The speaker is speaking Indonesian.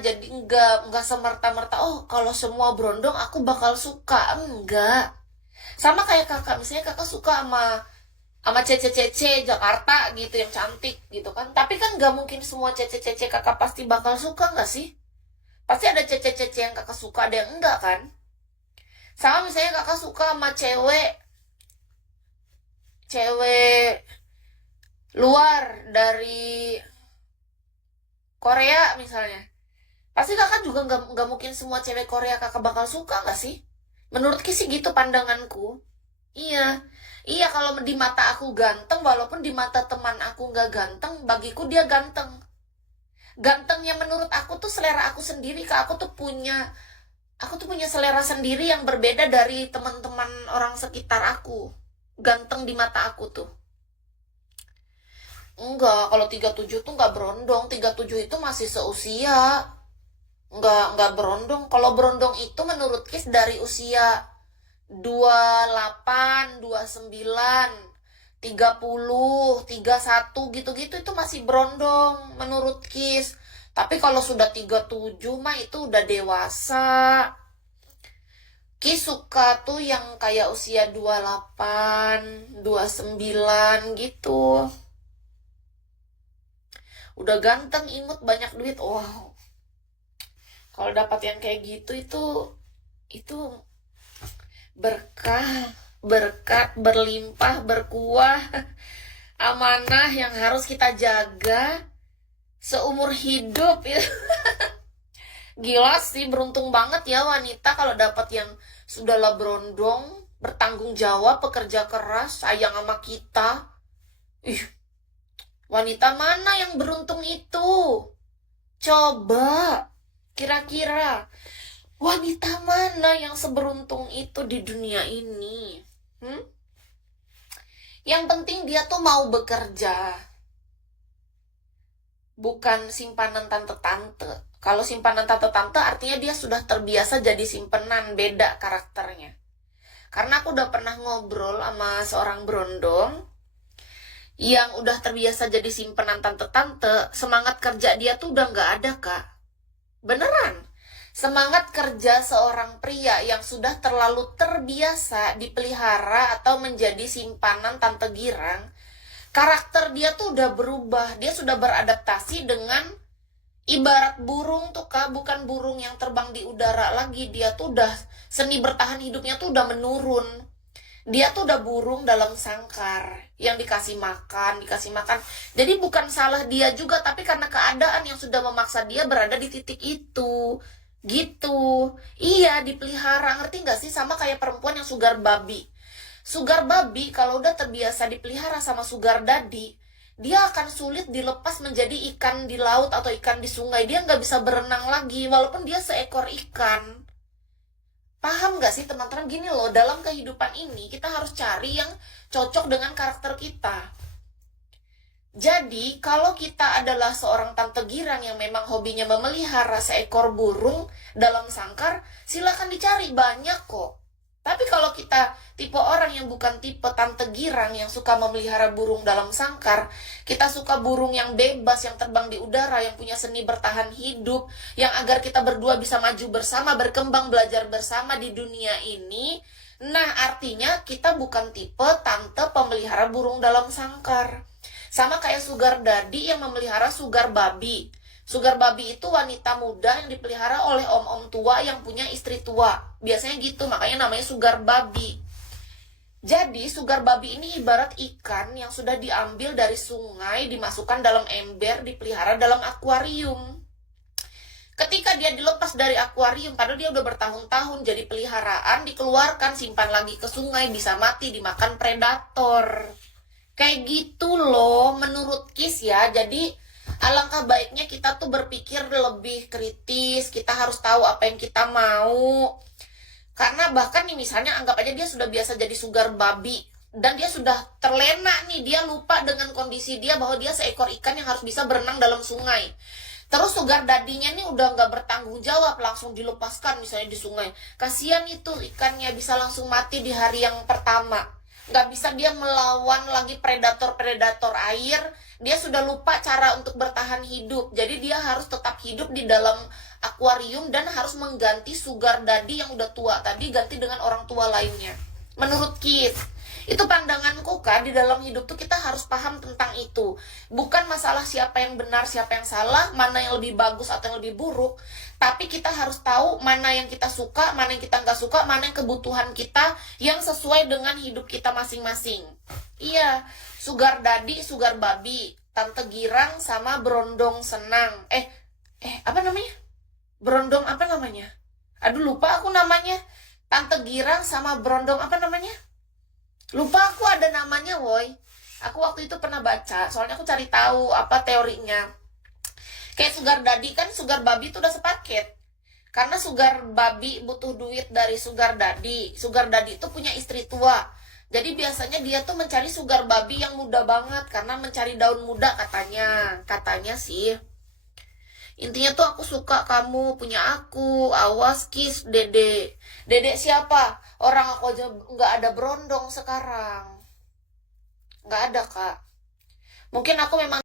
Jadi nggak semerta-merta, oh kalau semua berondong aku bakal suka. Enggak. Sama kayak kakak, misalnya kakak suka sama cece-cece Jakarta gitu yang cantik gitu kan. Tapi kan nggak mungkin semua cece-cece kakak pasti bakal suka nggak sih? Pasti ada cece-cece yang kakak suka, ada yang enggak kan? Sama misalnya kakak suka sama cewek cewek luar dari Korea misalnya. Pasti kakak juga nggak mungkin semua cewek Korea kakak bakal suka nggak sih? Menurutku sih gitu pandanganku. Iya, iya kalau di mata aku ganteng, walaupun di mata teman aku nggak ganteng, bagiku dia ganteng. Gantengnya menurut aku tuh selera aku sendiri, Kak. Aku tuh punya selera sendiri yang berbeda dari teman-teman orang sekitar aku. Ganteng di mata aku tuh. Enggak, kalau 37 tuh nggak berondong. 37 itu masih seusia. Nggak berondong. Kalau berondong itu menurut Kis dari usia 28, 29, 30, 31 gitu-gitu itu masih berondong menurut Kis. Tapi kalau sudah 37 mah itu udah dewasa. Kis suka tuh yang kayak usia 28, 29 gitu. Udah ganteng, imut, banyak duit. Wow. Kalau dapat yang kayak gitu itu berkah, berkat, berlimpah, berkuah, amanah yang harus kita jaga seumur hidup ya. Gila sih, beruntung banget ya wanita kalau dapat yang sudahlah berondong, bertanggung jawab, pekerja keras, sayang sama kita. Ih, wanita mana yang beruntung itu? Coba, kira-kira wanita mana yang seberuntung itu di dunia ini? Hmm? Yang penting dia tuh mau bekerja, bukan simpanan tante-tante. Kalau simpanan tante-tante artinya dia sudah terbiasa jadi simpenan, beda karakternya. Karena aku udah pernah ngobrol sama seorang berondong yang udah terbiasa jadi simpenan tante-tante, semangat kerja dia tuh udah nggak ada, Kak. Beneran. Semangat kerja seorang pria yang sudah terlalu terbiasa dipelihara atau menjadi simpanan tante girang, karakter dia tuh udah berubah. Dia sudah beradaptasi dengan ibarat burung tuh, Kak, bukan burung yang terbang di udara lagi. Dia tuh udah seni bertahan hidupnya tuh udah menurun. Dia tuh udah burung dalam sangkar yang dikasih makan, dikasih makan. Jadi bukan salah dia juga, tapi karena keadaan yang sudah memaksa dia berada di titik itu. Gitu. Iya, dipelihara. Ngerti nggak sih? Sama kayak perempuan yang sugar babi. Sugar babi kalau udah terbiasa dipelihara sama sugar daddy, dia akan sulit dilepas menjadi ikan di laut atau ikan di sungai. Dia nggak bisa berenang lagi, walaupun dia seekor ikan. Paham nggak sih teman-teman? Gini loh, dalam kehidupan ini kita harus cari yang cocok dengan karakter kita. Jadi, kalau kita adalah seorang tante girang yang memang hobinya memelihara seekor burung dalam sangkar, silakan dicari, banyak kok. Tapi kalau kita tipe orang yang bukan tipe tante girang yang suka memelihara burung dalam sangkar, kita suka burung yang bebas, yang terbang di udara, yang punya seni bertahan hidup, yang agar kita berdua bisa maju bersama, berkembang, belajar bersama di dunia ini. Nah, artinya kita bukan tipe tante pemelihara burung dalam sangkar. Sama kayak sugar daddy yang memelihara sugar babi. Sugar babi itu wanita muda yang dipelihara oleh om-om tua yang punya istri tua. Biasanya gitu, makanya namanya sugar babi. Jadi, sugar babi ini ibarat ikan yang sudah diambil dari sungai, dimasukkan dalam ember, dipelihara dalam akuarium. Ketika dia dilepas dari akuarium, padahal dia udah bertahun-tahun jadi peliharaan, dikeluarkan, simpan lagi ke sungai, bisa mati, dimakan predator. Kayak gitu loh, menurut Kis ya. Jadi, alangkah baiknya kita tuh berpikir lebih kritis, kita harus tahu apa yang kita mau. Karena bahkan nih misalnya anggap aja dia sudah biasa jadi sugar babi, dan dia sudah terlena nih, dia lupa dengan kondisi dia bahwa dia seekor ikan yang harus bisa berenang dalam sungai. Terus sugar dadinya nih udah nggak bertanggung jawab, langsung dilepaskan misalnya di sungai. Kasihan itu ikannya bisa langsung mati di hari yang pertama. Nggak bisa dia melawan lagi predator-predator air. Dia sudah lupa cara untuk bertahan hidup. Jadi dia harus tetap hidup di dalam akuarium dan harus mengganti sugar daddy yang udah tua tadi, ganti dengan orang tua lainnya. Menurut Kit, itu pandanganku kan, di dalam hidup tuh kita harus paham tentang itu. Bukan masalah siapa yang benar, siapa yang salah, mana yang lebih bagus atau yang lebih buruk, tapi kita harus tahu mana yang kita suka, mana yang kita nggak suka, mana yang kebutuhan kita yang sesuai dengan hidup kita masing-masing. Iya, sugar daddy, sugar babi, tante girang sama berondong senang. Apa namanya? Berondong apa namanya? Aduh, lupa aku namanya. Tante girang sama berondong apa namanya? Lupa aku ada namanya, woi. Aku waktu itu pernah baca, soalnya aku cari tahu apa teorinya. Kayak sugar daddy kan sugar babi itu udah sepaket. Karena sugar babi butuh duit dari sugar daddy. Sugar daddy itu punya istri tua. Jadi biasanya dia tuh mencari sugar babi yang muda banget karena mencari daun muda katanya. Katanya sih. Intinya tuh aku suka kamu, punya aku, awas kiss dede. Dede siapa? Orang aku aja nggak ada berondong sekarang. Nggak ada, Kak. Mungkin aku memang